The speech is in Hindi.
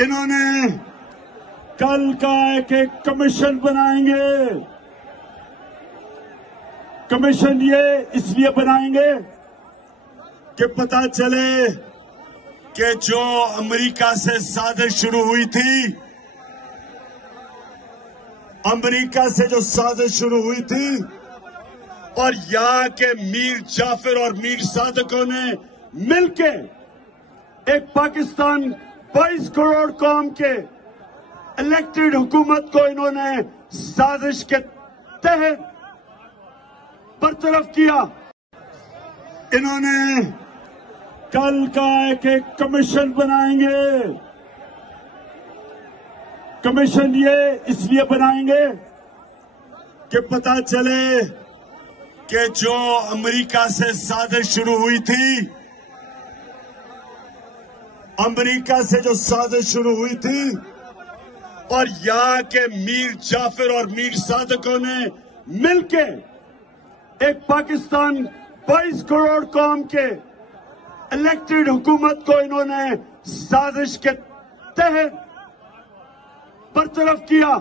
इन्होंने कल कहा है कि कमीशन बनाएंगे। कमीशन ये इसलिए बनाएंगे कि पता चले कि जो अमेरिका से साजिश शुरू हुई थी, अमेरिका से जो साजिश शुरू हुई थी और यहां के मीर जाफर और मीर सादिकों ने मिलके एक पाकिस्तान 22 करोड़ कौम के इलेक्टेड हुकूमत को इन्होंने साजिश के तहत बरतरफ किया। इन्होंने कल कहा है कि कमीशन बनाएंगे। कमीशन ये इसलिए बनाएंगे कि पता चले कि जो अमेरिका से साजिश शुरू हुई थी, अमेरिका से जो साजिश शुरू हुई थी और यहां के मीर जाफर और मीर सादिकों ने मिलके एक पाकिस्तान 22 करोड़ कौम के इलेक्टेड हुकूमत को इन्होंने साजिश के तहत बरतरफ किया।